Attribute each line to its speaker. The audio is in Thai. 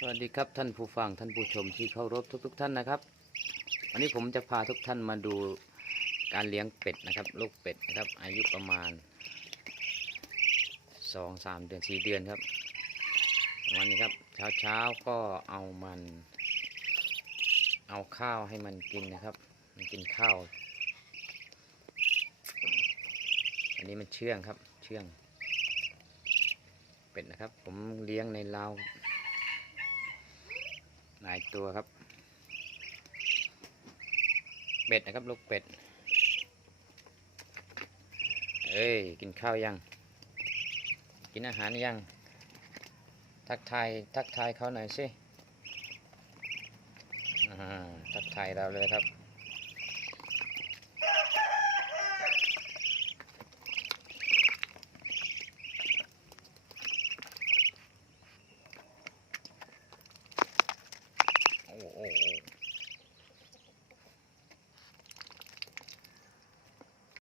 Speaker 1: สวัสดีครับท่านผู้ฟังท่านผู้ชมที่เคารพทุกๆท่านนะครับ วันนี้ผมจะพาทุกท่านมาดูการเลี้ยงเป็ดนะครับ ลูกเป็ดนะครับ อายุประมาณสองสามเดือนสี่เดือนครับวันนี้ครับ เช้าเช้าก็เอามัน เอาข้าวให้มันกินนะครับ มันกินข้าว อันนี้มันเชื่องครับ เชื่อง เป็ดนะครับ ผมเลี้ยงในราว หลายตัวครับ เป็ดนะครับลูกเป็ด เอ้ย กินข้าวยัง กินอาหารยัง ทักทาย ทักทายเขาหน่อยสิทักทายเราเลยครับ